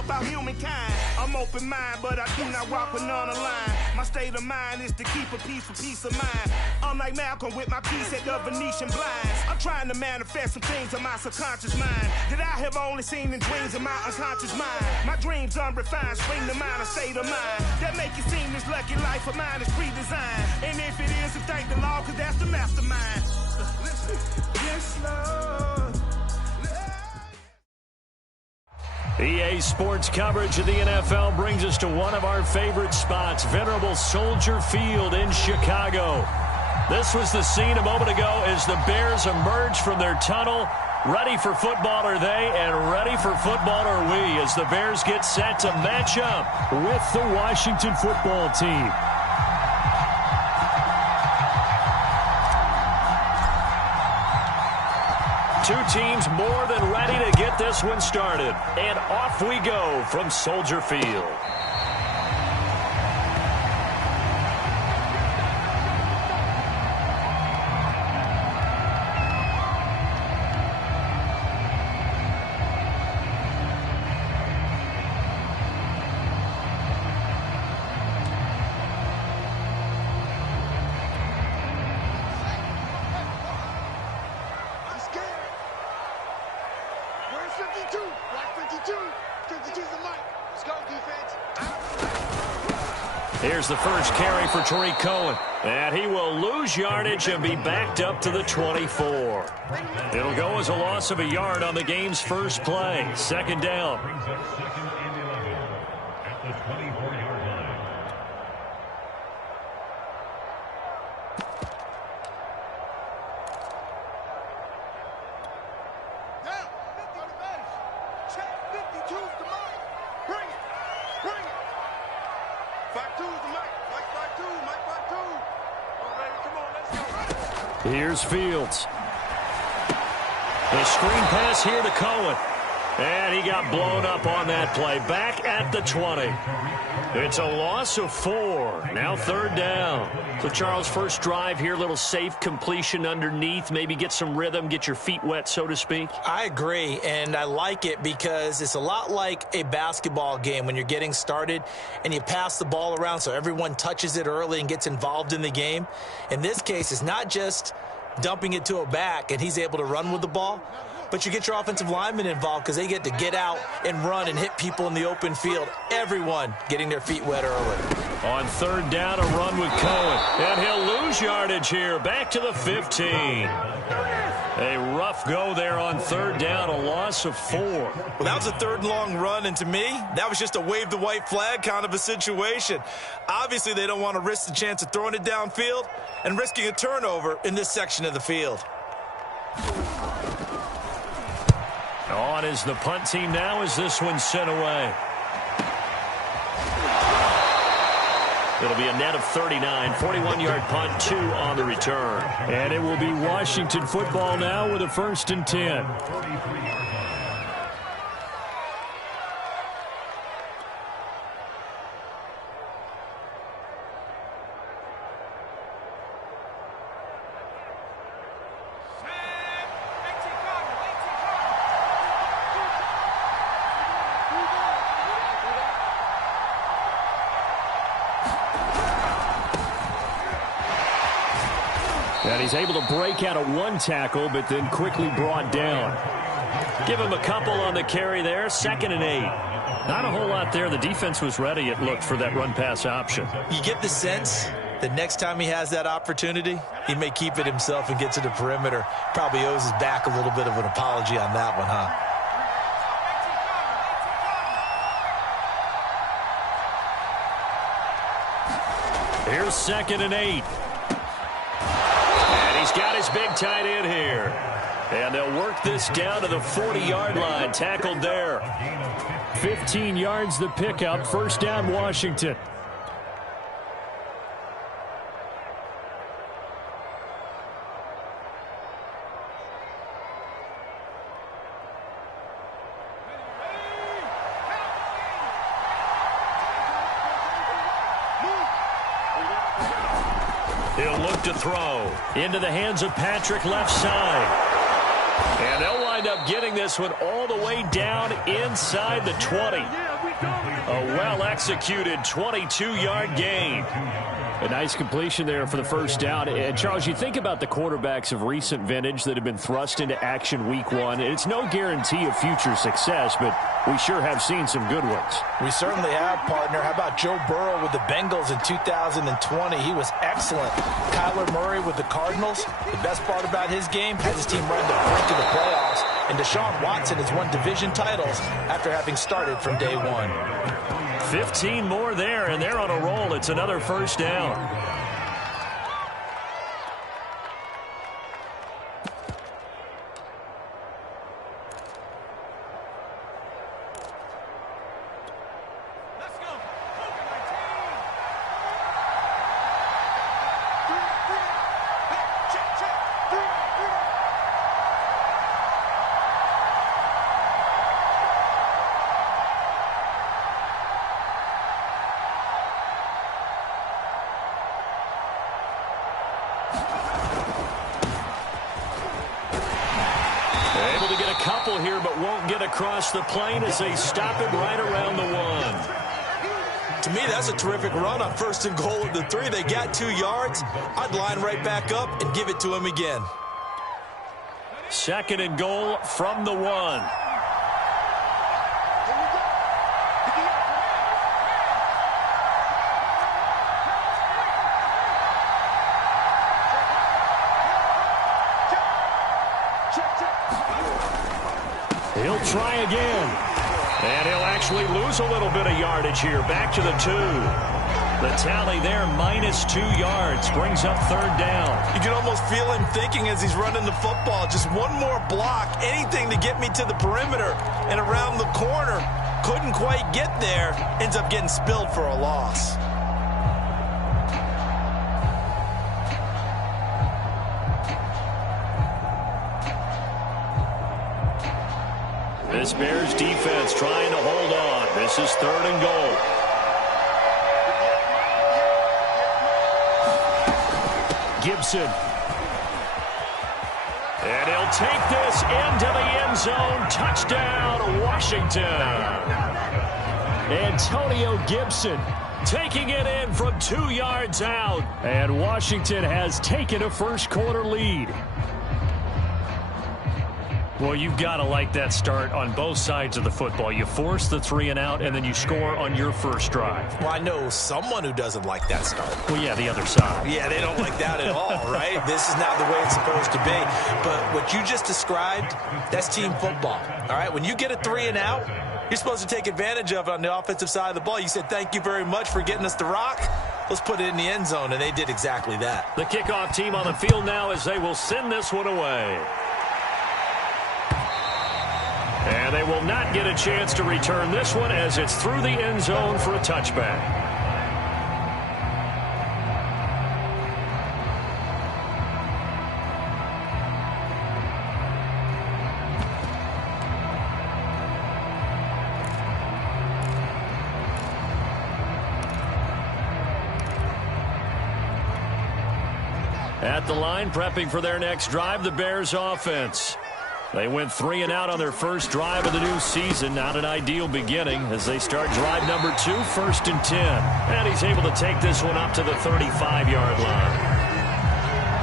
help out humankind. I'm open mind, but I do not walk with none aligned. My state of mind is to keep a peace for peace of mind. I'm like Malcolm with my piece at the Venetian blinds. I'm trying to manifest some things in my subconscious mind that I have only seen in dreams in my unconscious mind. My dreams unrefined, spring to mind, a state of mind that make it seem this lucky life of mine is pre-designed. And if it is, then thank the Lord, cause that's the mastermind. Yes, Lord. EA Sports coverage of the NFL brings us to one of our favorite spots, venerable Soldier Field in Chicago. This was the scene a moment ago as the Bears emerged from their tunnel. Ready for football are they, and ready for football are we, as the Bears get set to match up with the Washington football team. Two teams more than ready to get this one started. And off we go from Soldier Field. Here's the first carry for Tariq Cohen. And he will lose yardage and be backed up to the 24. It'll go as a loss of a yard on the game's first play. Second down. Brings up second and 11 at the 24-yard line. Here's Fields. The screen pass here to Cohen. And he got blown up on that play. Back at the 20. It's a loss of 4. Now third down. So, Charles, first drive here, little safe completion underneath. Maybe get some rhythm, get your feet wet, so to speak. I agree, and I like it because it's a lot like a basketball game when you're getting started and you pass the ball around so everyone touches it early and gets involved in the game. In this case, it's not just dumping it to a back and he's able to run with the ball, but you get your offensive linemen involved because they get to get out and run and hit people in the open field. Everyone getting their feet wet early. On third down, a run with Cohen. And he'll lose yardage here. Back to the 15. A rough go there on third down, a loss of 4. Well, that was a third and long run, and to me, that was just a wave the white flag kind of a situation. Obviously, they don't want to risk the chance of throwing it downfield and risking a turnover in this section of the field. On is the punt team now as this one's sent away. It'll be a net of 39, 41-yard punt, 2 on the return. And it will be Washington football now with a 1st and 10. And he's able to break out of one tackle, but then quickly brought down. Give him a couple on the carry there. 2nd and 8. Not a whole lot there. The defense was ready, it looked, for that run-pass option. You get the sense that next time he has that opportunity, he may keep it himself and get to the perimeter. Probably owes his back a little bit of an apology on that one, huh? Here's 2nd and 8. And he's got his big tight end here. And they'll work this down to the 40-yard line. Tackled there. 15 yards the pickup. 1st down, Washington. He'll look to throw. Into the hands of Patrick, left side. And they'll wind up getting this one all the way down inside the 20. A well-executed 22-yard gain. A nice completion there for the first down. And, Charles, you think about the quarterbacks of recent vintage that have been thrust into action week one. It's no guarantee of future success, but we sure have seen some good ones. We certainly have, partner. How about Joe Burrow with the Bengals in 2020? He was excellent. Kyler Murray with the Cardinals. The best part about his game has his team run to the brink of the playoffs. And Deshaun Watson has won division titles after having started from day one. 15 more there, and they're on a roll. It's another first down. Here, but won't get across the plane as they stop it right around the 1. To me, that's a terrific run on 1st and goal at the 3. They got 2 yards. I'd line right back up and give it to him again. 2nd and goal from the 1. He'll try again. And he'll actually lose a little bit of yardage here. Back to the 2. The tally there, -2 yards. Brings up 3rd down. You can almost feel him thinking as he's running the football. Just one more block. Anything to get me to the perimeter and around the corner. Couldn't quite get there. Ends up getting spilled for a loss. This Bears defense trying to hold on. This is 3rd and goal. Gibson. And he'll take this into the end zone. Touchdown, Washington. Antonio Gibson taking it in from 2 yards out. And Washington has taken a first-quarter lead. Well, you've got to like that start on both sides of the football. You force the 3 and out, and then you score on your first drive. Well, I know someone who doesn't like that start. Well, yeah, the other side. Yeah, they don't like that at all, right? This is not the way it's supposed to be. But what you just described, that's team football, all right? When you get a 3 and out, you're supposed to take advantage of it on the offensive side of the ball. You said, thank you very much for getting us the rock. Let's put it in the end zone, and they did exactly that. The kickoff team on the field now as they will send this one away. And they will not get a chance to return this one as it's through the end zone for a touchback. At the line, prepping for their next drive, the Bears offense. They went 3 and out on their first drive of the new season. Not an ideal beginning as they start drive number 2, 1st and 10. And he's able to take this one up to the 35-yard line.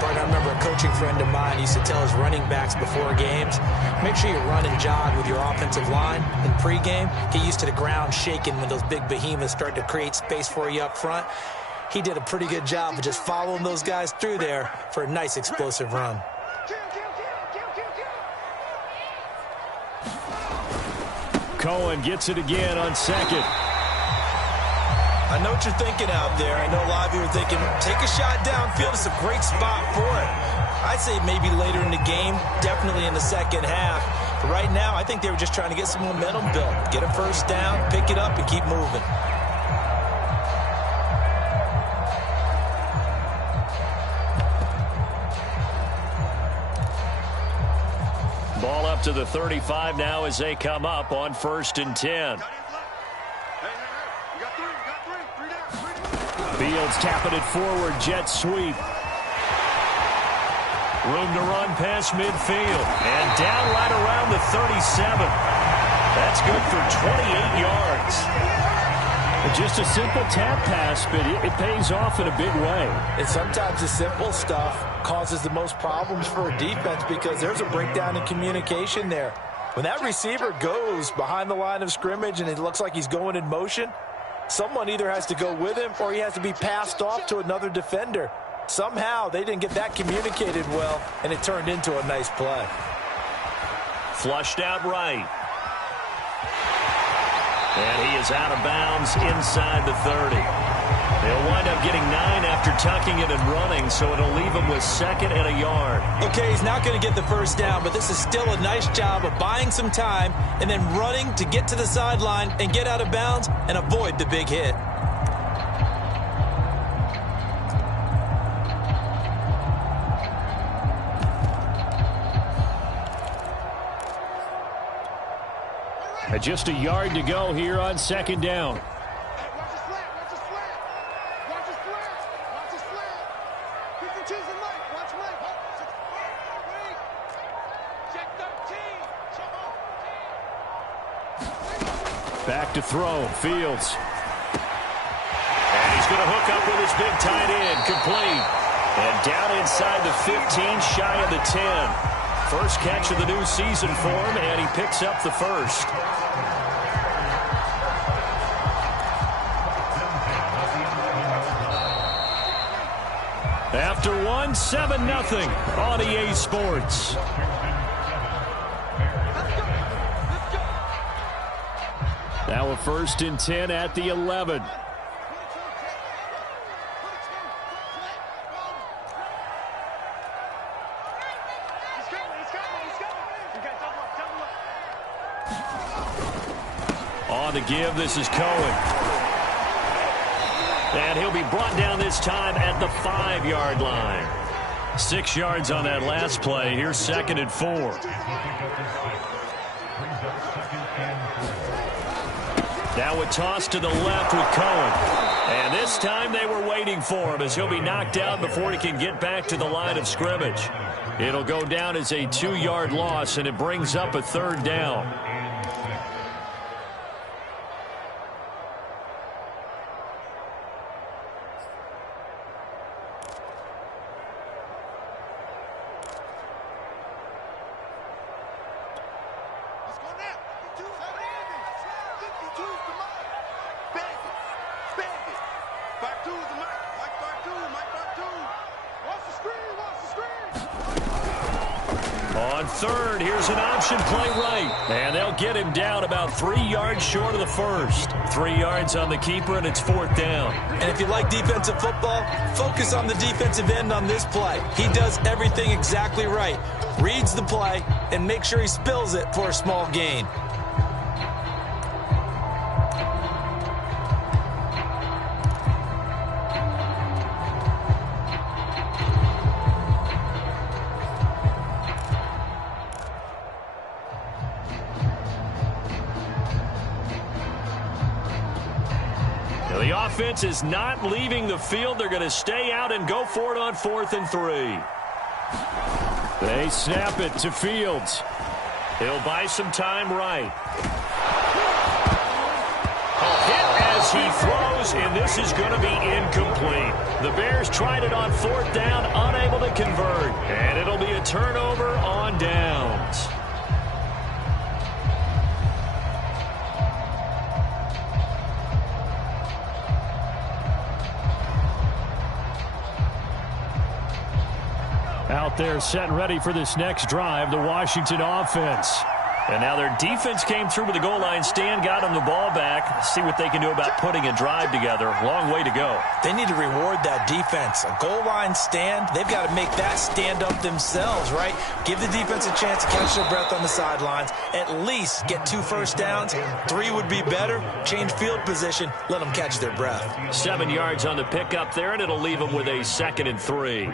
I remember a coaching friend of mine used to tell his running backs before games, make sure you run and jog with your offensive line in pregame. Get used to the ground shaking when those big behemoths start to create space for you up front. He did a pretty good job of just following those guys through there for a nice explosive run. Cohen gets it again on 2nd. I know what you're thinking out there. I know a lot of you are thinking, take a shot downfield. It's a great spot for it. I'd say maybe later in the game, definitely in the second half. But right now, I think they were just trying to get some momentum built. Get a first down, pick it up, and keep moving. Ball up to the 35 now as they come up on 1st and 10. Fields tapping it forward, jet sweep. Room to run past midfield. And down right around the 37. That's good for 28 yards. Just a simple tap pass, but it pays off in a big way. And sometimes the simple stuff causes the most problems for a defense because there's a breakdown in communication there. When that receiver goes behind the line of scrimmage and it looks like he's going in motion, someone either has to go with him or he has to be passed off to another defender. Somehow they didn't get that communicated well, and it turned into a nice play. Flushed out right. And he is out of bounds inside the 30. They'll wind up getting 9 after tucking it and running, so it'll leave him with 2nd and a yard. Okay, he's not going to get the first down, but this is still a nice job of buying some time and then running to get to the sideline and get out of bounds and avoid the big hit. Just a yard to go here on 2nd down. Back to throw, Fields. And he's going to hook up with his big tight end, complete. And down inside the 15, shy of the 10. First catch of the new season for him, and he picks up the first. After 7-0 on EA Sports. Now a 1st and 10 at the 11. On the give, this is Cohen. And he'll be brought down this time at the 5-yard line. 6 yards on that last play. Here's 2nd and 4. Now a toss to the left with Cohen. And this time they were waiting for him as he'll be knocked out before he can get back to the line of scrimmage. It'll go down as a 2-yard loss, and it brings up a 3rd down. On 3rd, here's an option play right. And they'll get him down about 3 yards short of the first. 3 yards on the keeper, and it's 4th down. And if you like defensive football, focus on the defensive end on this play. He does everything exactly right. Reads the play and makes sure he spills it for a small gain. The offense is not leaving the field. They're going to stay out and go for it on 4th and 3. They snap it to Fields. He'll buy some time right. A hit as he throws, and this is going to be incomplete. The Bears tried it on 4th down, unable to convert. And it'll be a turnover on downs. Out there set and ready for this next drive, the Washington offense. And now their defense came through with a goal line stand, got them the ball back. See what they can do about putting a drive together. Long way to go. They need to reward that defense. A goal line stand, they've got to make that stand up themselves, right? Give the defense a chance to catch their breath on the sidelines. At least get 2 first downs. 3 would be better. Change field position. Let them catch their breath. 7 yards on the pickup there, and it'll leave them with a 2nd and 3.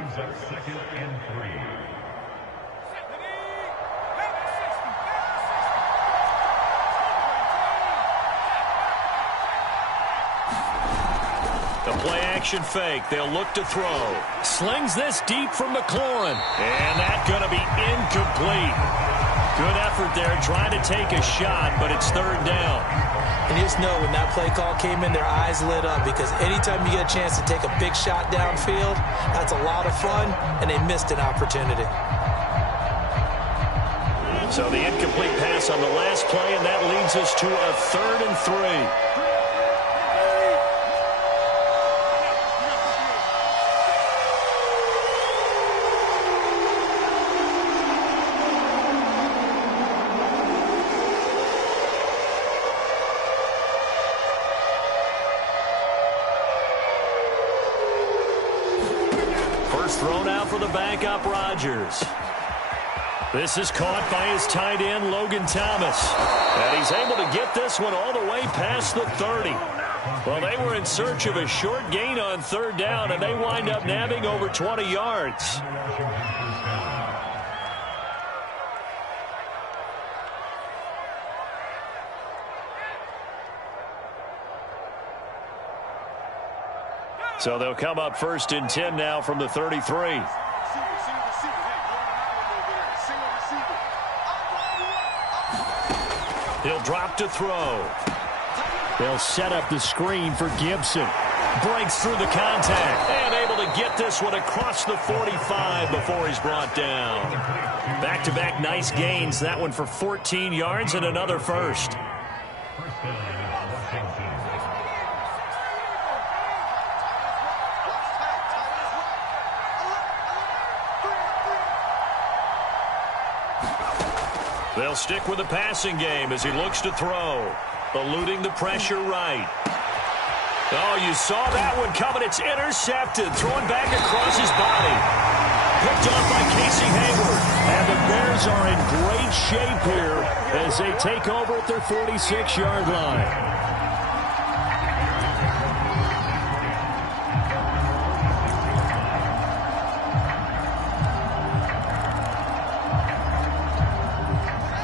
Play-action fake. They'll look to throw. Slings this deep from McLaurin. And that's going to be incomplete. Good effort there, trying to take a shot, but it's third down. And you just know when that play call came in, their eyes lit up, because anytime you get a chance to take a big shot downfield, that's a lot of fun, and they missed an opportunity. So the incomplete pass on the last play, and that leads us to a 3rd and 3. Thrown out for the backup, Rodgers. This is caught by his tight end, Logan Thomas. And he's able to get this one all the way past the 30. Well, they were in search of a short gain on 3rd down, and they wind up nabbing over 20 yards. So they'll come up 1st and 10 now from the 33. He'll drop to throw. They'll set up the screen for Gibson. Breaks through the contact and able to get this one across the 45 before he's brought down. Back-to-back nice gains. That one for 14 yards and another first. They'll stick with the passing game as he looks to throw. Eluding the pressure right. Oh, you saw that one coming. It's intercepted. Throwing back across his body. Picked off by Casey Hayward. And the Bears are in great shape here as they take over at their 46-yard line.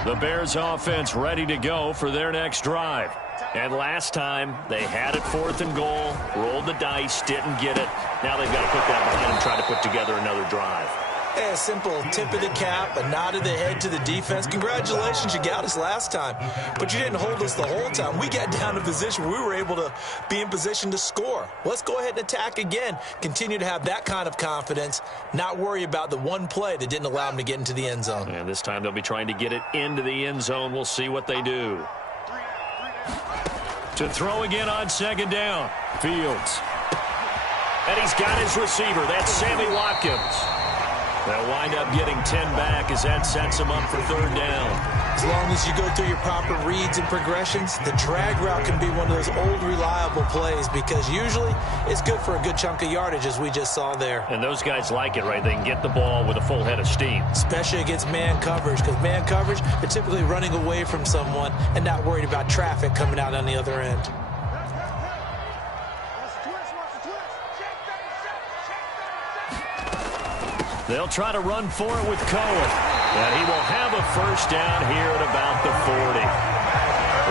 The Bears offense ready to go for their next drive. And last time, they had it 4th and goal, rolled the dice, didn't get it. Now they've got to put that behind them, try to put together another drive. A simple tip of the cap, a nod of the head to the defense. Congratulations, you got us last time. But you didn't hold us the whole time. We got down to position where we were able to be in position to score. Let's go ahead and attack again. Continue to have that kind of confidence. Not worry about the one play that didn't allow them to get into the end zone. And this time they'll be trying to get it into the end zone. We'll see what they do. To throw again on 2nd down. Fields. And he's got his receiver. That's Sammy Watkins. They'll wind up getting 10 back as that sets them up for 3rd down. As long as you go through your proper reads and progressions, the drag route can be one of those old reliable plays because usually it's good for a good chunk of yardage as we just saw there. And those guys like it, right? They can get the ball with a full head of steam. Especially against man coverage, because man coverage, they're typically running away from someone and not worried about traffic coming out on the other end. They'll try to run for it with Cohen. And he will have a 1st down here at about the 40.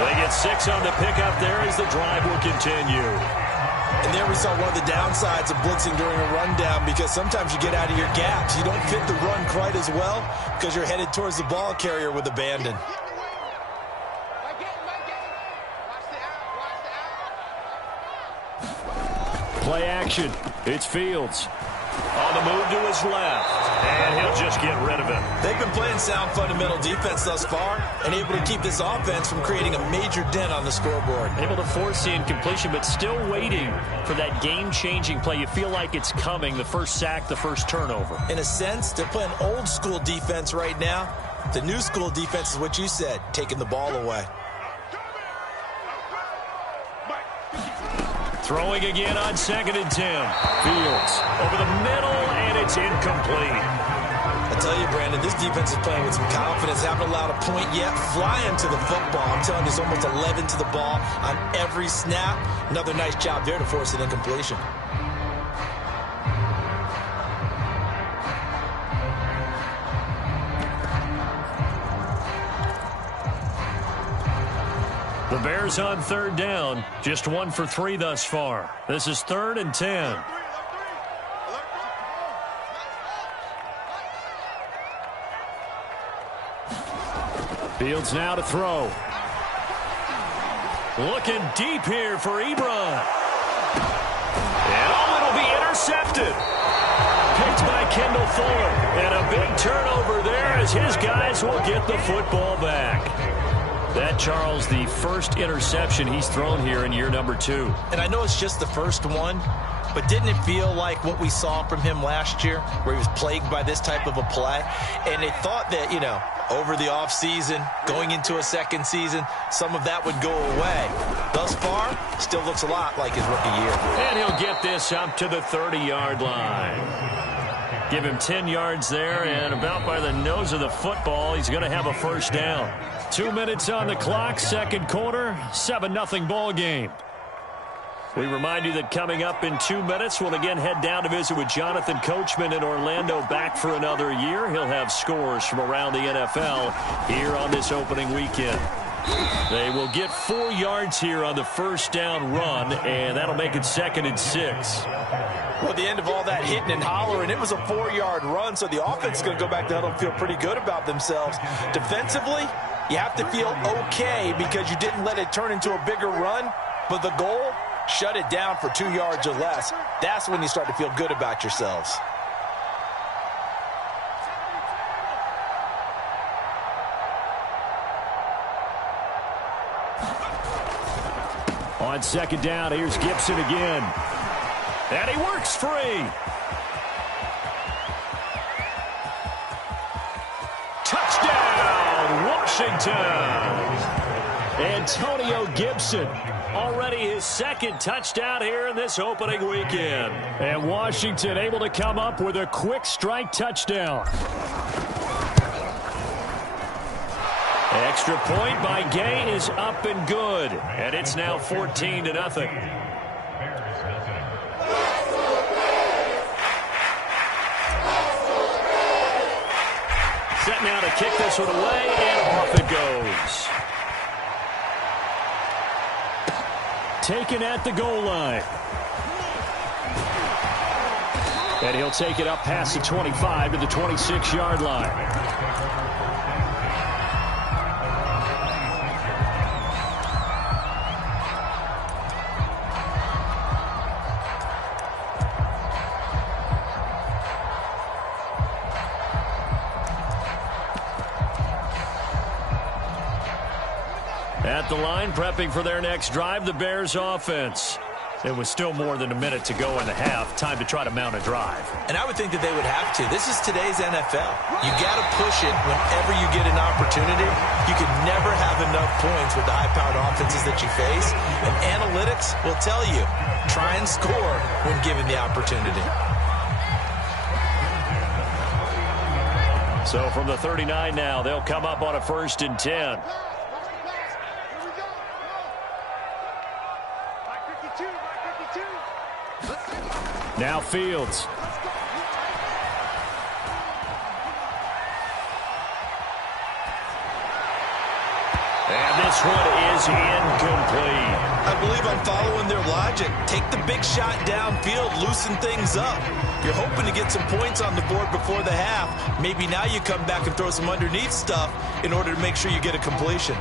They get 6 on the pickup there as the drive will continue. And there we saw one of the downsides of blitzing during a rundown because sometimes you get out of your gaps. You don't fit the run quite as well because you're headed towards the ball carrier with abandon. Play action. It's Fields. On the move to his left, and he'll just get rid of it. They've been playing sound fundamental defense thus far and able to keep this offense from creating a major dent on the scoreboard. Able to force the incompletion, but still waiting for that game-changing play. You feel like it's coming, the first sack, the first turnover. In a sense, they're playing old-school defense right now. The new school defense is what you said, taking the ball away. Throwing again on 2nd and 10. Fields over the middle, and it's incomplete. I tell you, Brandon, this defense is playing with some confidence. Haven't allowed a point yet. Flying to the football. I'm telling you, it's almost 11 to the ball on every snap. Another nice job there to force an incompletion. The Bears on 3rd down, just 1 for 3 thus far. This is 3rd and 10. Fields now to throw. Looking deep here for Ebron. And it'll be intercepted. Picked by Kendall Fuller. And a big turnover there as his guys will get the football back. That, Charles, the first interception he's thrown here in year number 2. And I know it's just the first one, but didn't it feel like what we saw from him last year, where he was plagued by this type of a play? And they thought that, over the offseason, going into a second season, some of that would go away. Thus far, still looks a lot like his rookie year. And he'll get this up to the 30-yard line. Give him 10 yards there, and about by the nose of the football, he's going to have a first down. 2 minutes on the clock, second quarter, 7-0 ball game. We remind you that coming up in 2 minutes, we'll again head down to visit with Jonathan Coachman in Orlando, back for another year. He'll have scores from around the NFL here on this opening weekend. They will get 4 yards here on the first down run, and that'll make it 2nd and 6. Well, at the end of all that hitting and hollering, it was a 4-yard run, so the offense is going to go back to huddle and feel pretty good about themselves. Defensively, you have to feel okay because you didn't let it turn into a bigger run, but the goal, shut it down for 2 yards or less. That's when you start to feel good about yourselves. On second down, here's Gibson again. And he works free. Touchdown, Washington. Antonio Gibson, already his second touchdown here in this opening weekend. And Washington able to come up with a quick strike touchdown. Extra point by Gay is up and good. And it's now 14-0. Set now to kick this one away, and off it goes. Taken at the goal line. And he'll take it up past the 25 to the 26-yard line. At the line, prepping for their next drive, the Bears offense. It was still more than a minute to go in the half. Time to try to mount a drive. And I would think that they would have to. This is today's NFL. You got to push it whenever you get an opportunity. You can never have enough points with the high-powered offenses that you face. And analytics will tell you, try and score when given the opportunity. So from the 39 now, they'll come up on a 1st and 10. Now Fields. And this one is incomplete. I believe I'm following their logic. Take the big shot downfield, loosen things up. You're hoping to get some points on the board before the half. Maybe now you come back and throw some underneath stuff in order to make sure you get a completion.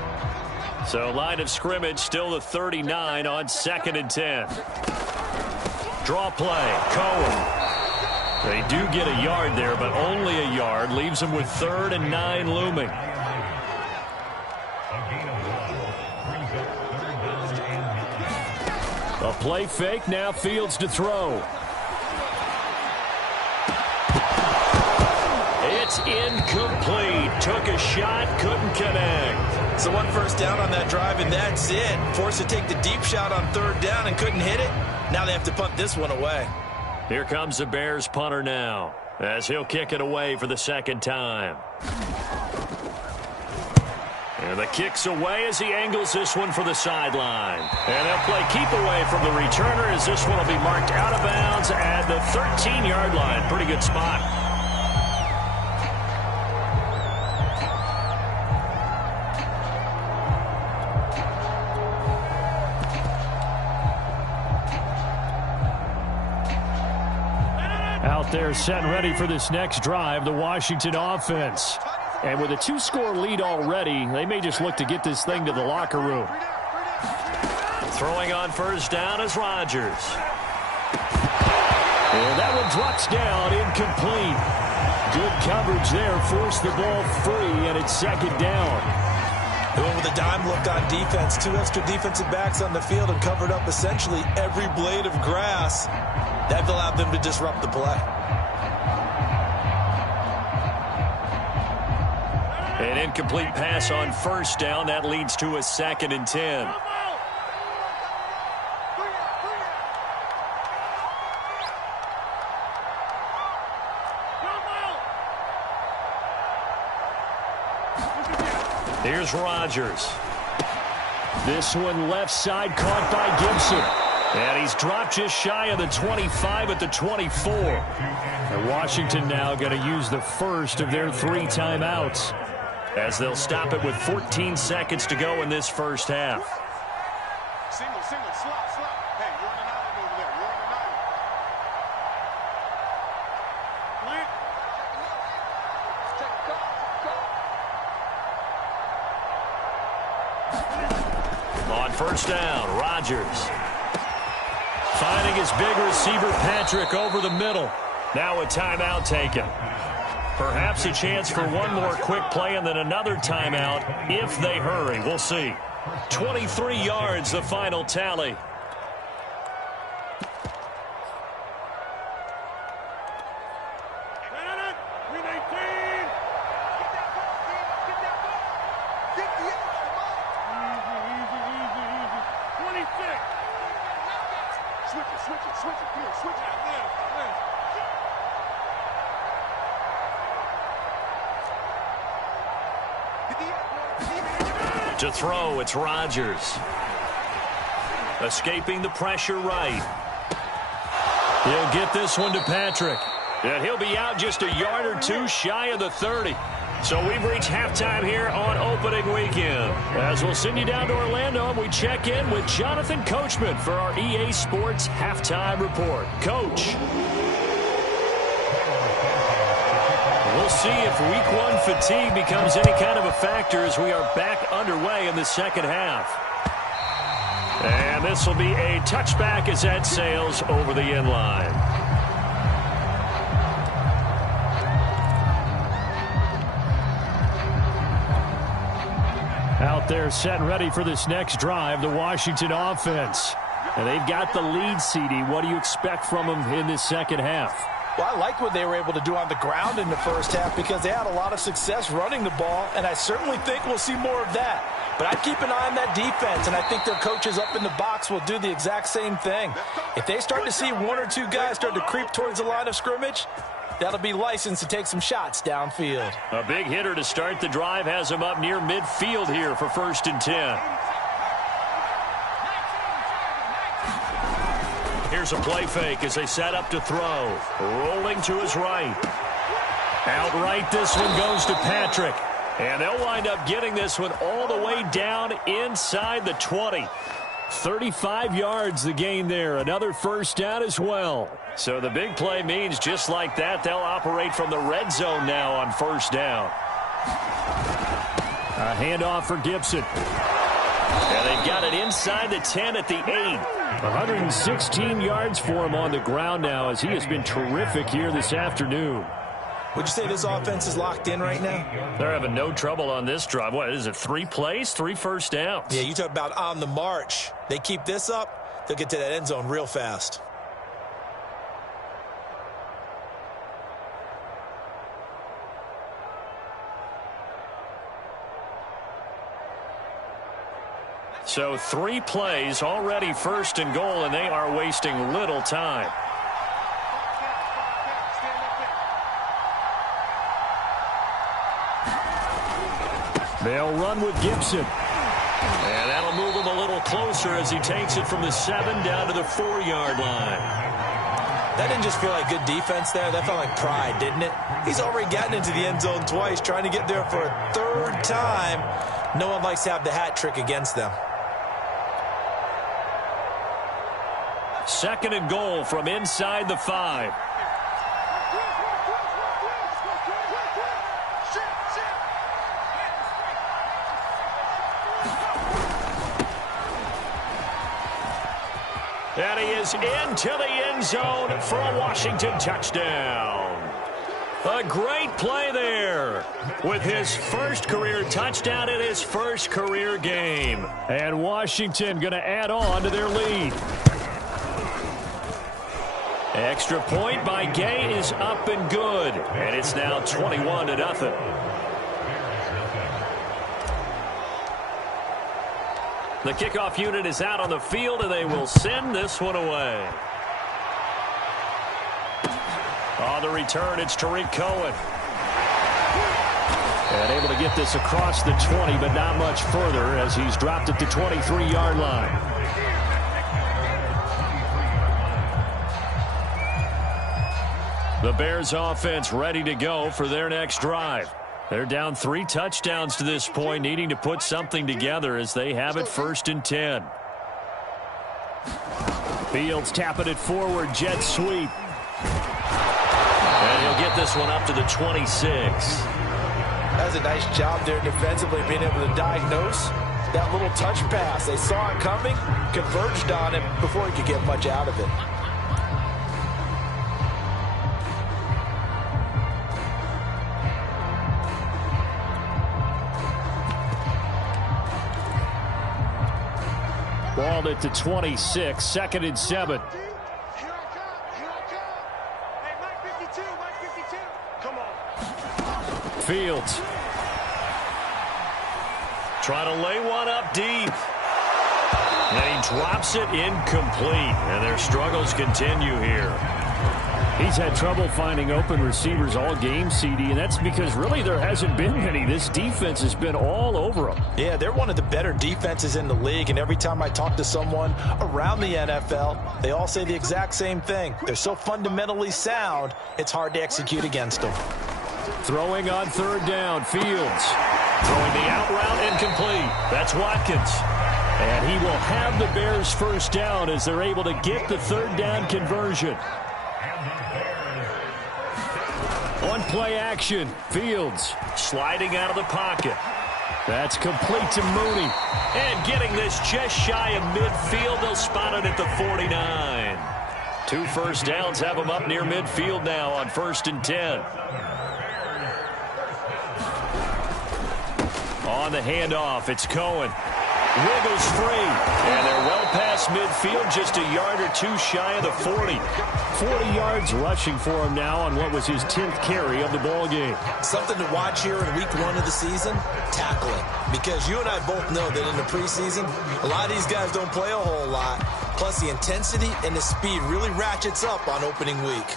So line of scrimmage still the 39 on 2nd and 10. Draw play, Cohen. They do get a yard there, but only a yard. Leaves them with 3rd and 9 looming. A play fake, now Fields to throw. It's incomplete. Took a shot, couldn't connect. So 1 first down on that drive, and that's it. Forced to take the deep shot on 3rd down and couldn't hit it. Now they have to punt this one away. Here comes the Bears punter now, as he'll kick it away for the 2nd time. And the kick's away as he angles this one for the sideline. And they'll play keep away from the returner as this one will be marked out of bounds at the 13-yard line. Pretty good spot. Out there set and ready for this next drive, the Washington offense. And with a 2-score lead already, they may just look to get this thing to the locker room. Throwing on first down is Rodgers. And that one drops down, incomplete. Good coverage there, forced the ball free, and it's second down. They went with a dime look on defense. 2 extra defensive backs on the field and covered up essentially every blade of grass. That allowed them to disrupt the play. An incomplete pass on first down. That leads to a 2nd and 10. Here's Rodgers. This one left side caught by Gibson. And he's dropped just shy of the 25 at the 24. And Washington now going to use the first of their 3 timeouts, as they'll stop it with 14 seconds to go in this first half. Single, slot. Hey, you're on an island over there. You're on an island. On first down, Rodgers finding his big receiver Patrick over the middle. Now a timeout taken. Perhaps a chance for one more quick play and then another timeout if they hurry. We'll see. 23 yards, the final tally. To throw, it's Rodgers. Escaping the pressure right. He'll get this one to Patrick. And he'll be out just a yard or 2 shy of the 30. So we've reached halftime here on opening weekend. As we'll send you down to Orlando, and we check in with Jonathan Coachman for our EA Sports Halftime Report. Coach. We'll see if week 1 fatigue becomes any kind of a factor as we are back underway in the second half. And this will be a touchback as that sails over the end line. Out there set and ready for this next drive, the Washington offense. And they've got the lead, CD. What do you expect from them in this second half? Well, I like what they were able to do on the ground in the first half because they had a lot of success running the ball, and I certainly think we'll see more of that. But I'd keep an eye on that defense, and I think their coaches up in the box will do the exact same thing. If they start to see 1 or 2 guys start to creep towards the line of scrimmage, that'll be licensed to take some shots downfield. A big hitter to start the drive has him up near midfield here for 1st and 10. Here's a play fake as they set up to throw. Rolling to his right. Outright, this one goes to Patrick. And they'll wind up getting this one all the way down inside the 20. 35 yards the gain there. Another first down as well. So the big play means just like that, they'll operate from the red zone now on first down. A handoff for Gibson. And they've got it inside the 10 at the 8. 116 yards for him on the ground now as he has been terrific here this afternoon. Would you say this offense is locked in right now? They're having no trouble on this drive. What is it, 3 plays, 3 first downs? Yeah, you talk about on the march. They keep this up, they'll get to that end zone real fast. So 3 plays, already 1st and goal, and they are wasting little time. They'll run with Gibson. And that'll move him a little closer as he takes it from the 7 down to the 4-yard line. That didn't just feel like good defense there. That felt like pride, didn't it? He's already gotten into the end zone twice, trying to get there for a 3rd time. No one likes to have the hat trick against them. 2nd and goal from inside the 5. And he is into the end zone for a Washington touchdown. A great play there with his first career touchdown in his first career game. And Washington going to add on to their lead. Extra point by Gay is up and good. And it's now 21-0. The kickoff unit is out on the field, and they will send this one away. On the return, it's Tariq Cohen. And able to get this across the 20, but not much further as he's dropped at the 23-yard line. The Bears offense ready to go for their next drive. They're down 3 touchdowns to this point, needing to put something together as they have it 1st and 10. Fields tapping it forward, jet sweep. And he'll get this one up to the 26. That's a nice job there defensively, being able to diagnose that little touch pass. They saw it coming, converged on him before he could get much out of it. Ball at the 26, 2nd and 7. Fields. Trying to lay one up deep. And he drops it incomplete. And their struggles continue here. He's had trouble finding open receivers all game, CD, and that's because really there hasn't been many. This defense has been all over them. Yeah, they're one of the better defenses in the league, and every time I talk to someone around the NFL, they all say the exact same thing. They're so fundamentally sound, it's hard to execute against them. Throwing on 3rd down, Fields. Throwing the out route incomplete. That's Watkins. And he will have the Bears 1st down as they're able to get the 3rd down conversion. On play action, Fields sliding out of the pocket. That's complete to Mooney. And getting this just shy of midfield. They'll spot it at the 49. 2 first downs have them up near midfield now on 1st and 10. On the handoff, it's Cohen. Wiggles free. And they're well past midfield, just a yard or 2 shy of the 40. 40 yards rushing for him now on what was his 10th carry of the ball game. Something to watch here in week 1 of the season, tackling. Because you and I both know that in the preseason, a lot of these guys don't play a whole lot. Plus the intensity and the speed really ratchets up on opening week.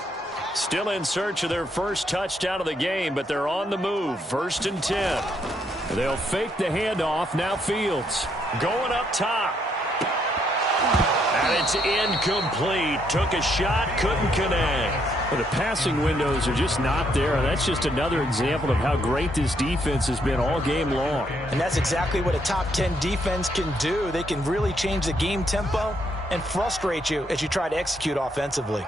Still in search of their first touchdown of the game, but they're on the move. 1st and 10. They'll fake the handoff. Now Fields. Going up top. And it's incomplete. Took a shot, couldn't connect. Well, the passing windows are just not there. And that's just another example of how great this defense has been all game long. And that's exactly what a top 10 defense can do. They can really change the game tempo and frustrate you as you try to execute offensively.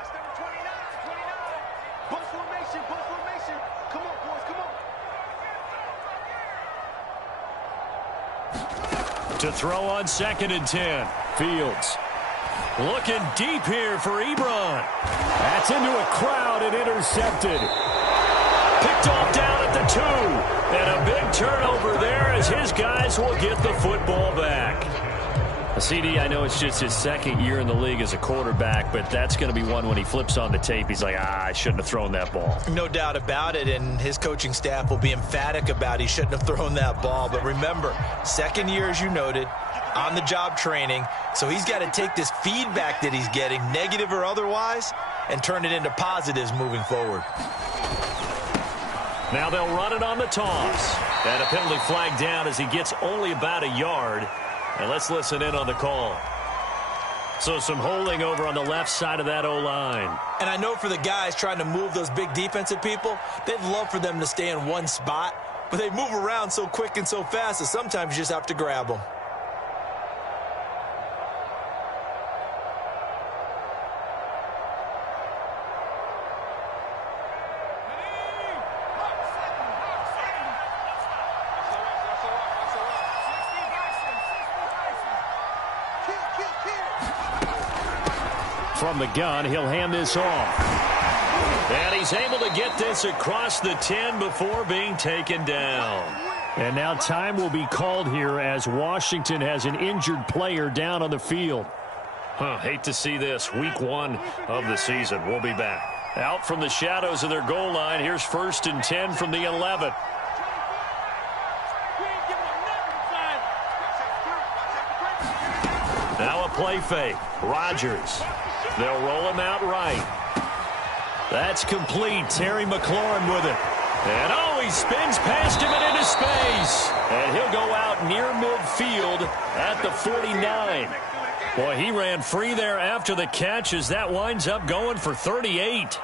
To throw on 2nd and 10. Fields. Looking deep here for Ebron. That's into a crowd and intercepted. Picked off down at the 2. And a big turnover there as his guys will get the football back. CD, I know it's just his 2nd year in the league as a quarterback, but that's going to be one when he flips on the tape. He's like, I shouldn't have thrown that ball. No doubt about it, and his coaching staff will be emphatic about he shouldn't have thrown that ball. But remember, 2nd year, as you noted, on-the-job training, so he's got to take this feedback that he's getting, negative or otherwise, and turn it into positives moving forward. Now they'll run it on the toss. And a penalty flag down as he gets only about a yard. And let's listen in on the call. So some holding over on the left side of that O-line. And I know for the guys trying to move those big defensive people, they'd love for them to stay in one spot. But they move around so quick and so fast that sometimes you just have to grab them. from the gun. He'll hand this off. And he's able to get this across the 10 before being taken down. And now time will be called here as Washington has an injured player down on the field. Hate to see this. Week 1 of the season. We'll be back. Out from the shadows of their goal line. Here's 1st and 10 from the 11. Now a play fake. Rodgers. They'll roll him out right. That's complete. Terry McLaurin with it. And he spins past him and into space. And he'll go out near midfield at the 49. Boy, he ran free there after the catch as that winds up going for 38.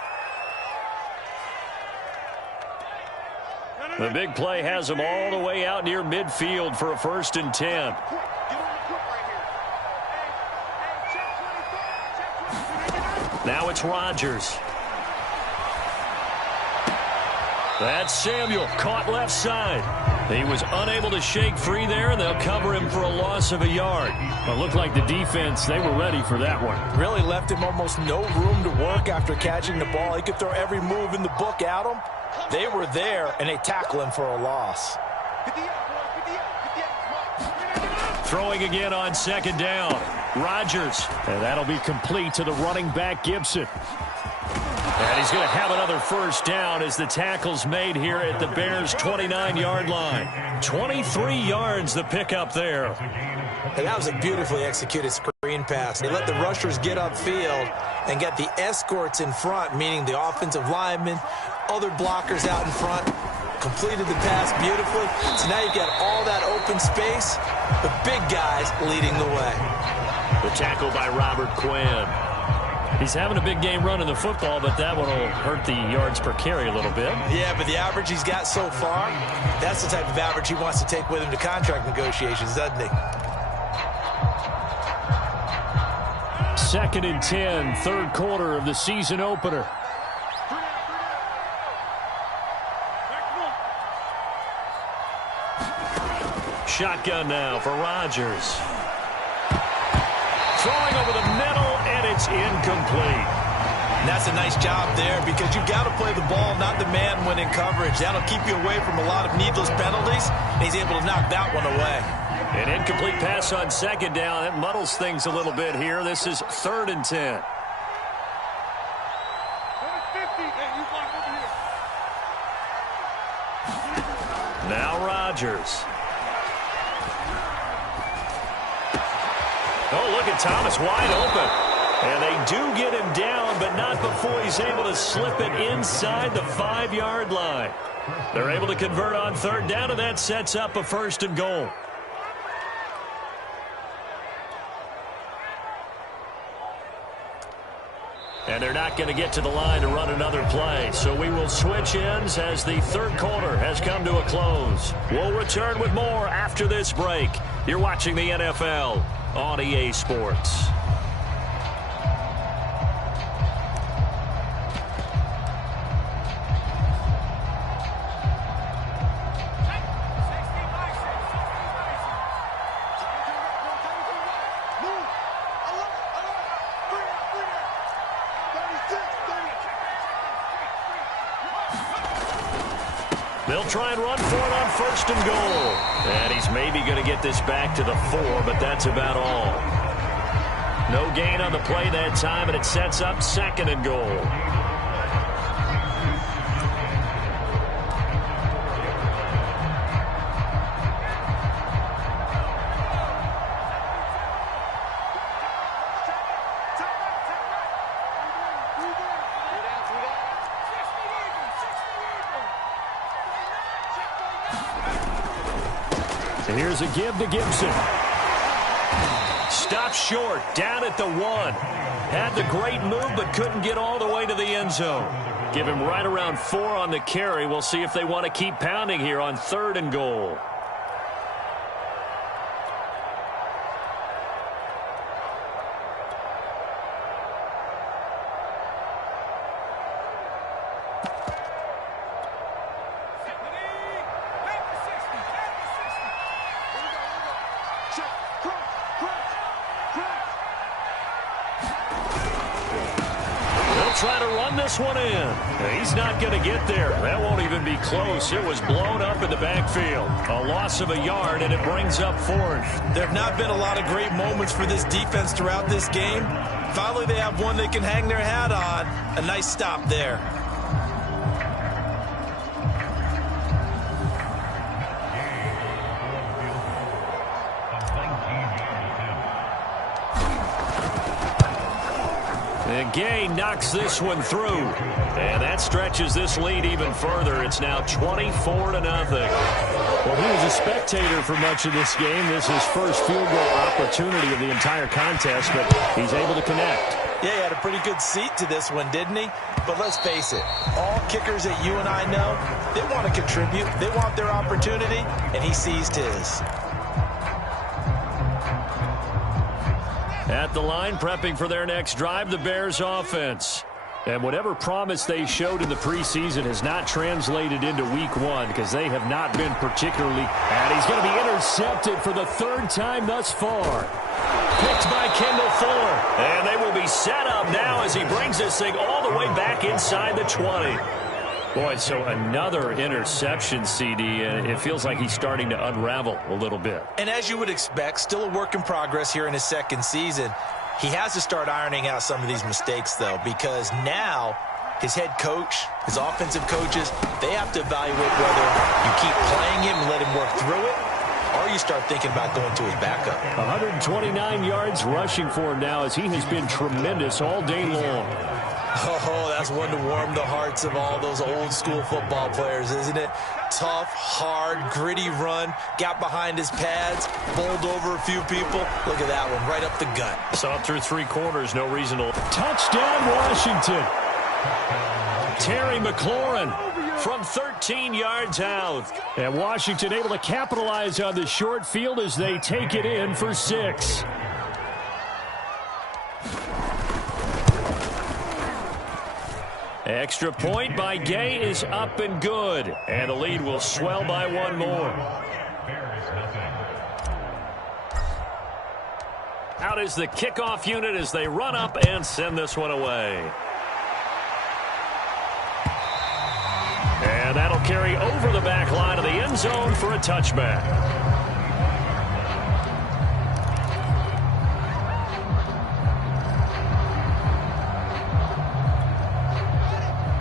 The big play has him all the way out near midfield for a 1st and 10. Now it's Rodgers. That's Samuel, caught left side. He was unable to shake free there, and they'll cover him for a loss of a yard. Well, it looked like the defense, they were ready for that one. Really left him almost no room to work after catching the ball. He could throw every move in the book at him. They were there, and they tackle him for a loss. Throwing again on 2nd down. Rodgers. And that'll be complete to the running back, Gibson. And he's going to have another 1st down as the tackle's made here at the Bears' 29-yard line. 23 yards the pickup there. And that was a beautifully executed screen pass. They let the rushers get upfield and get the escorts in front, meaning the offensive linemen, other blockers out in front, completed the pass beautifully. So now you've got all that open space, the big guys leading the way. The tackle by Robert Quinn. He's having a big game running the football, but that one will hurt the yards per carry a little bit. Yeah, but the average he's got so far, that's the type of average he wants to take with him to contract negotiations, doesn't he? 2nd and 10, 3rd quarter of the season opener. Shotgun now for Rodgers. Throwing over the middle, and it's incomplete. And that's a nice job there because you've got to play the ball, not the man when in coverage. That'll keep you away from a lot of needless penalties, and he's able to knock that one away. An incomplete pass on 2nd down. That muddles things a little bit here. This is 3rd and 10. Now Rodgers. Oh, look at Thomas wide open. And they do get him down, but not before he's able to slip it inside the 5-yard line. They're able to convert on 3rd down, and that sets up a 1st and goal. And they're not going to get to the line to run another play. So we will switch ends as the 3rd quarter has come to a close. We'll return with more after this break. You're watching the NFL on EA Sports. They'll try and run for it on 1st and goal. And he's maybe going to get this back to the 4, but that's about all. No gain on the play that time, and it sets up 2nd and goal. Here's a give to Gibson. Stopped short, down at the 1. Had the great move, but couldn't get all the way to the end zone. Give him right around 4 on the carry. We'll see if they want to keep pounding here on 3rd and goal. run this one in. He's not going to get there. That won't even be close. It was blown up in the backfield. A loss of a yard, and it brings up fourth. There have not been a lot of great moments for this defense throughout this game. Finally, they have one they can hang their hat on. A nice stop there. And Gay knocks this one through. And that stretches this lead even further. It's now 24-0. Well, he was a spectator for much of this game. This is his first field goal opportunity of the entire contest, but he's able to connect. Yeah, he had a pretty good seat to this one, didn't he? But let's face it, all kickers that you and I know, they want to contribute. They want their opportunity, and he seized his. At the line, prepping for their next drive, the Bears offense. And whatever promise they showed in the preseason has not translated into week one because they have not been particularly. And he's going to be intercepted for the third time thus far. Picked by Kendall Fuller. And they will be set up now as he brings this thing all the way back inside the 20. Boy, so another interception, CD, and it feels like he's starting to unravel a little bit. And as you would expect, still a work in progress here in his second season. He has to start ironing out some of these mistakes, though, because now his head coach, his offensive coaches, they have to evaluate whether you keep playing him and let him work through it, or you start thinking about going to his backup. 129 yards rushing for him now as he has been tremendous all day long. Oh, that's one to warm the hearts of all those old school football players, isn't it? Tough, hard, gritty run, got behind his pads, bowled over a few people. Look at that one, right up the gut. Saw through three quarters, no reason to. Touchdown, Washington. Terry McLaurin from 13 yards out. And Washington able to capitalize on the short field as they take it in for 6. Extra point by Gay is up and good. And the lead will swell by one more. Out is the kickoff unit as they run up and send this one away. And that'll carry over the back line of the end zone for a touchback.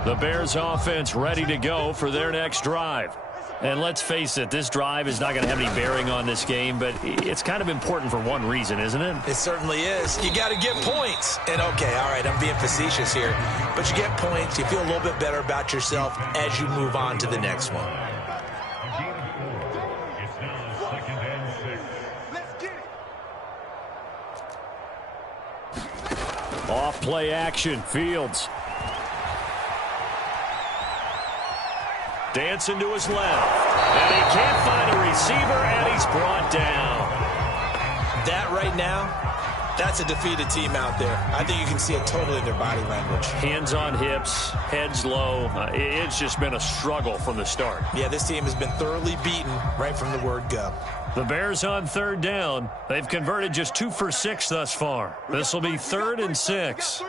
The Bears offense ready to go for their next drive. And let's face it, this drive is not going to have any bearing on this game, but it's kind of important for one reason, isn't it? It certainly is. You got to get points. And okay, all right, I'm being facetious here, but you get points, you feel a little bit better about yourself as you move on to the next one. It's now 2nd and 6. Let's get it. Off play action, Fields. Dancing to his left. And he can't find a receiver, and he's brought down. That right now, that's a defeated team out there. I think you can see it totally in their body language. Hands on hips, heads low. It's just been a struggle from the start. Yeah, this team has been thoroughly beaten right from the word go. The Bears on third down. They've converted just 2 for 6 thus far. This will be 3rd and 6.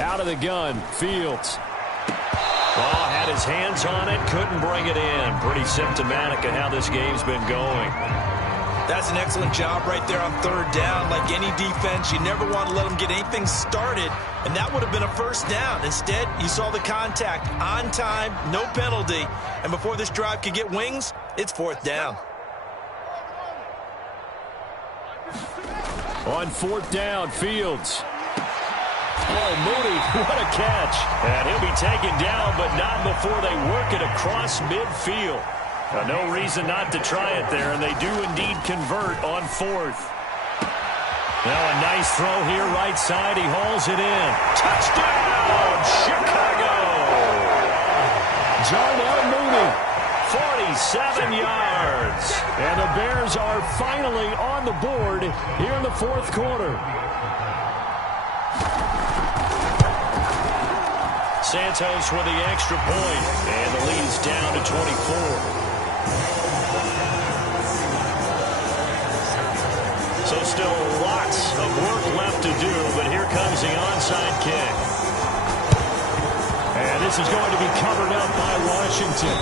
Out of the gun, Fields. Ball had his hands on it, couldn't bring it in. Pretty symptomatic of how this game's been going. That's an excellent job right there on third down. Like any defense, you never want to let them get anything started, and that would have been a first down. Instead, you saw the contact on time, no penalty, and before this drive could get wings, it's 4th down. On 4th down, Fields. Oh, Moody, what a catch. And he'll be taken down, but not before they work it across midfield. No reason not to try it there, and they do indeed convert on 4th. Now a nice throw here, right side. He hauls it in. Touchdown, Chicago! Jarnell Moody. 47 yards. And the Bears are finally on the board here in the 4th quarter. Santos with the extra point, and the lead's down to 24. So still lots of work left to do, but here comes the onside kick. And this is going to be covered up by Washington.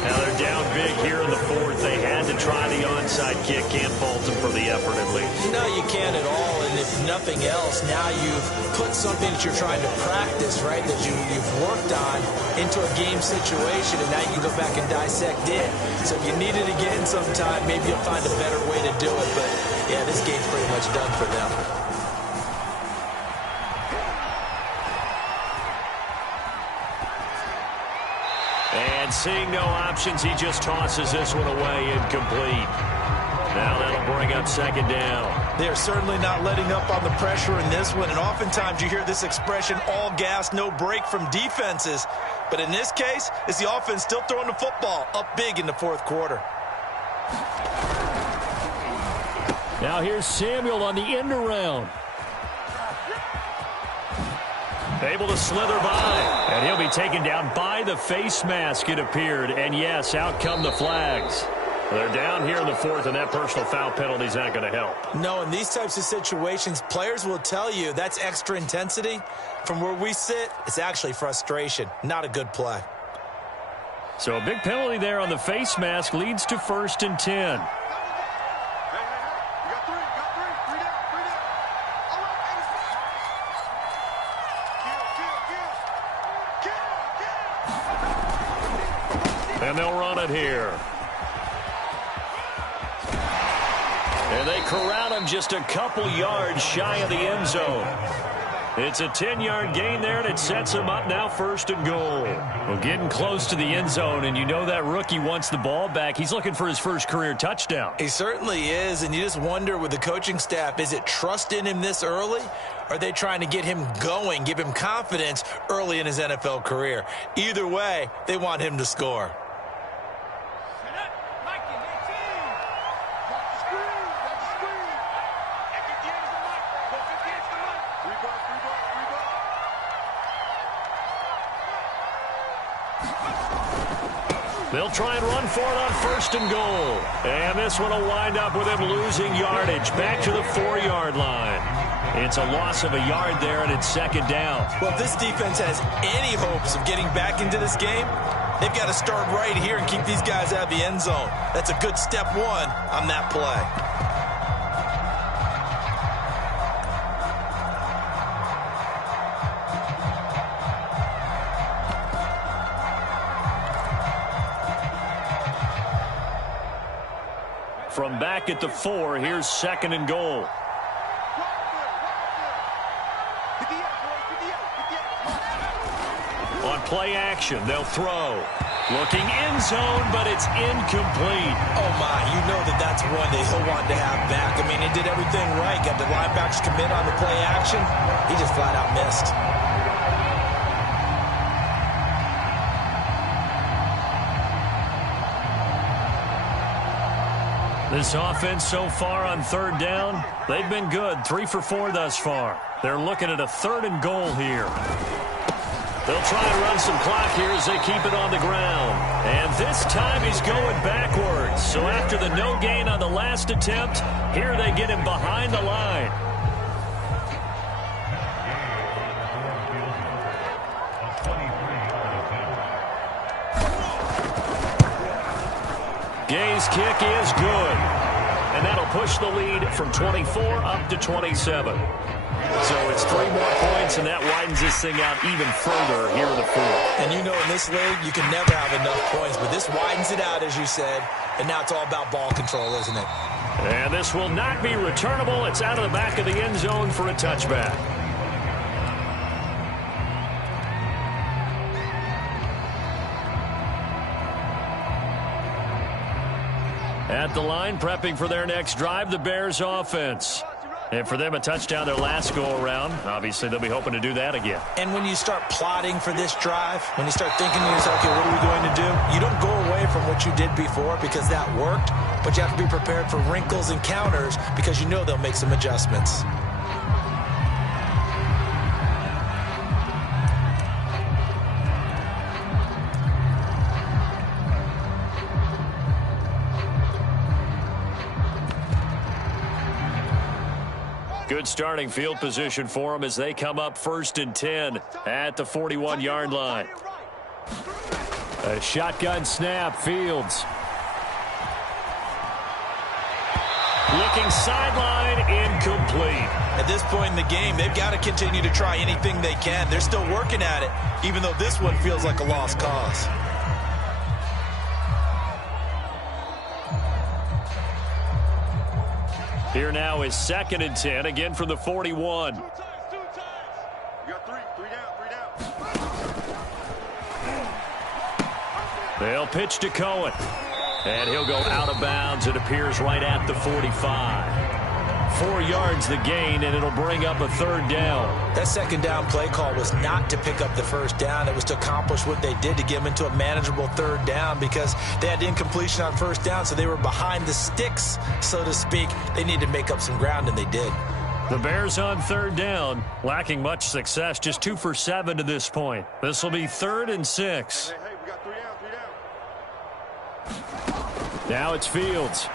Now they're down big here in the fourth. They had to try the onside kick. Can't fault them for the effort, at least. No, you can't at all. And if nothing else, now you've put something that you're trying to practice, right, that you've worked on into a game situation, and now you can go back and dissect it. So if you need it again sometime, maybe you'll find a better way to do it. But, yeah, this game's pretty much done for them. And seeing no options, he just tosses this one away, incomplete. Now that'll bring up second down. They're certainly not letting up on the pressure in this one, and oftentimes you hear this expression, all gas, no break from defenses. But in this case, it's the offense still throwing the football up big in the fourth quarter. Now here's Samuel on the end around. Able to slither by. And he'll be taken down by the face mask, it appeared. And yes, out come the flags. They're down here in the fourth, and that personal foul penalty is not going to help. No, in these types of situations, players will tell you that's extra intensity. From where we sit, it's actually frustration. Not a good play. So a big penalty there on the face mask leads to 1st and 10. And they'll run it here. And they corral him just a couple yards shy of the end zone. It's a 10-yard gain there, and it sets him up now 1st and goal. Well, getting close to the end zone, and you know that rookie wants the ball back. He's looking for his first career touchdown. He certainly is, and you just wonder with the coaching staff, is it trust in him this early? Or are they trying to get him going, give him confidence early in his NFL career? Either way, they want him to score. They'll try and run for it on 1st and goal. And this one will wind up with him losing yardage back to the 4-yard line. It's a loss of a yard there, and it's 2nd down. Well, if this defense has any hopes of getting back into this game, they've got to start right here and keep these guys out of the end zone. That's a good step one on that play. From back at the 4, here's 2nd and goal. On play action, they'll throw. Looking end zone, but it's incomplete. Oh, my, you know that's one that he'll want to have back. I mean, he did everything right. Got the linebackers commit on the play action. He just flat out missed. This offense so far on 3rd down, they've been good. 3 for 4 thus far. They're looking at a 3rd and goal here. They'll try and run some clock here as they keep it on the ground. And this time he's going backwards. So after the no gain on the last attempt, here they get him behind the line. Gay's kick is good. And that'll push the lead from 24 up to 27. So it's 3 more points, and that widens this thing out even further here in the fourth. And you know in this league, you can never have enough points, but this widens it out, as you said, and now it's all about ball control, isn't it? And this will not be returnable. It's out of the back of the end zone for a touchback. At the line, prepping for their next drive, the Bears offense. And for them, a touchdown their last go-around. Obviously, they'll be hoping to do that again. And when you start plotting for this drive, when you start thinking to yourself, okay, what are we going to do? You don't go away from what you did before because that worked, but you have to be prepared for wrinkles and counters because you know they'll make some adjustments. Good starting field position for them as they come up 1st and 10 at the 41-yard line. A shotgun snap, Fields. Looking sideline, incomplete. At this point in the game, they've got to continue to try anything they can. They're still working at it, even though this one feels like a lost cause. Here now is 2nd and 10, again from the 41. Two times. You got three down. They'll pitch to Cohen. And he'll go out of bounds. It appears right at the 45. 4 yards the gain, and it'll bring up a 3rd down. That 2nd down play call was not to pick up the 1st down. It was to accomplish what they did to get them into a manageable 3rd down because they had incompletion on 1st down, so they were behind the sticks, so to speak. They needed to make up some ground, and they did. The Bears on 3rd down, lacking much success, just 2 for 7 to this point. This will be 3rd and 6. Hey, we got 3 down. Now it's Fields.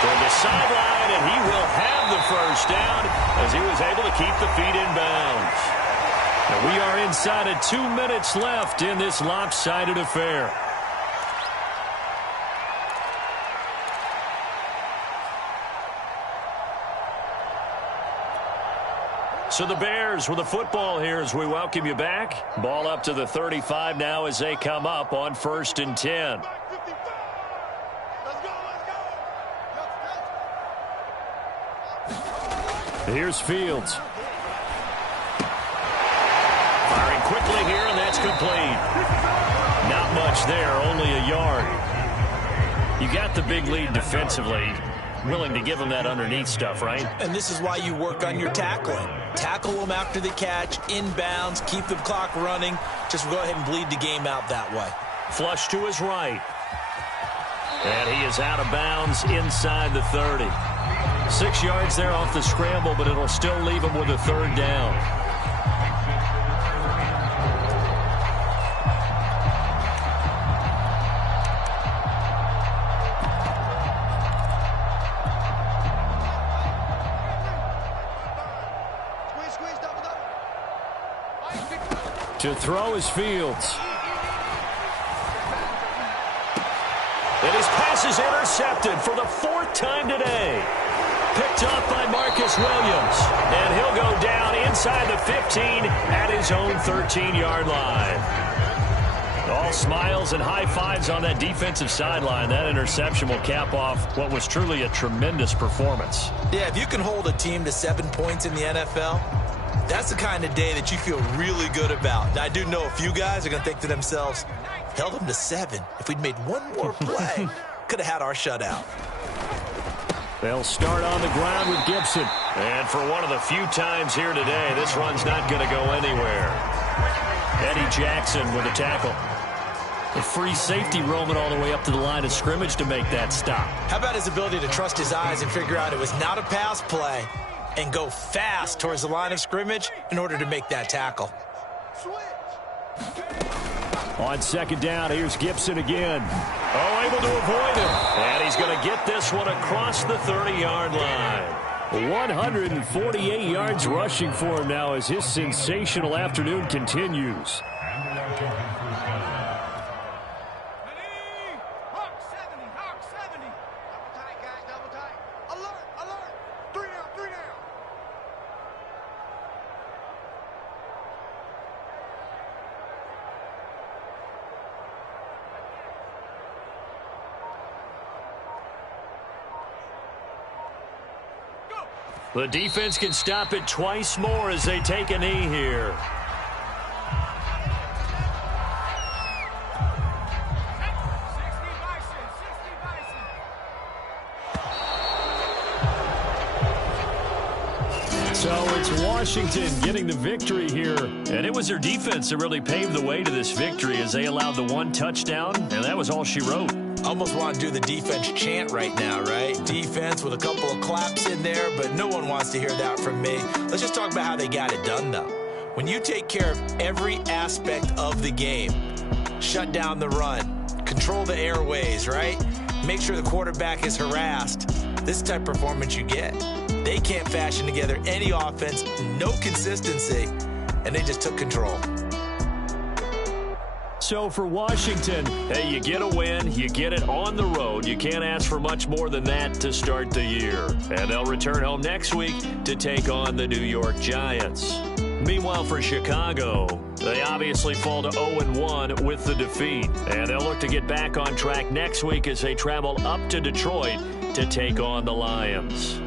To the sideline, and he will have the 1st down as he was able to keep the feet in bounds. And we are inside of 2 minutes left in this lopsided affair. So the Bears with the football here as we welcome you back. Ball up to the 35 now as they come up on 1st and 10. Here's Fields. Firing quickly here, and that's complete. Not much there, only a yard. You got the big lead defensively. Willing to give them that underneath stuff, right? And this is why you work on your tackling. Tackle them after the catch, inbounds, keep the clock running. Just go ahead and bleed the game out that way. Flush to his right. And he is out of bounds inside the 30. 6 yards there off the scramble, but it'll still leave him with a 3rd down. To throw is Fields. And his pass is intercepted for the 4th time today. Picked off by Marcus Williams. And he'll go down inside the 15 at his own 13-yard line. All smiles and high fives on that defensive sideline. That interception will cap off what was truly a tremendous performance. Yeah, if you can hold a team to 7 points in the NFL, that's the kind of day that you feel really good about. Now, I do know a few guys are going to think to themselves, held them to 7. If we'd made one more play, could have had our shutout. They'll start on the ground with Gibson. And for one of the few times here today, this run's not going to go anywhere. Eddie Jackson with a tackle. A free safety roaming all the way up to the line of scrimmage to make that stop. How about his ability to trust his eyes and figure out it was not a pass play and go fast towards the line of scrimmage in order to make that tackle. On 2nd down, here's Gibson again. Oh, able to avoid him. And he's going to get this one across the 30-yard line. 148 yards rushing for him now as his sensational afternoon continues. The defense can stop it twice more as they take a knee here. So it's Washington getting the victory here. And it was their defense that really paved the way to this victory as they allowed the 1 touchdown, and that was all she wrote. Almost want to do the defense chant right now, right? Defense with a couple of claps in there, but no one wants to hear that from me. Let's just talk about how they got it done, though. When you take care of every aspect of the game, shut down the run, control the airways, right? Make sure the quarterback is harassed. this is the type of performance you get. They can't fashion together any offense, no consistency, and they just took control. So for Washington, hey, you get a win, you get it on the road. You can't ask for much more than that to start the year. And they'll return home next week to take on the New York Giants. Meanwhile, for Chicago, they obviously fall to 0-1 with the defeat. And they'll look to get back on track next week as they travel up to Detroit to take on the Lions.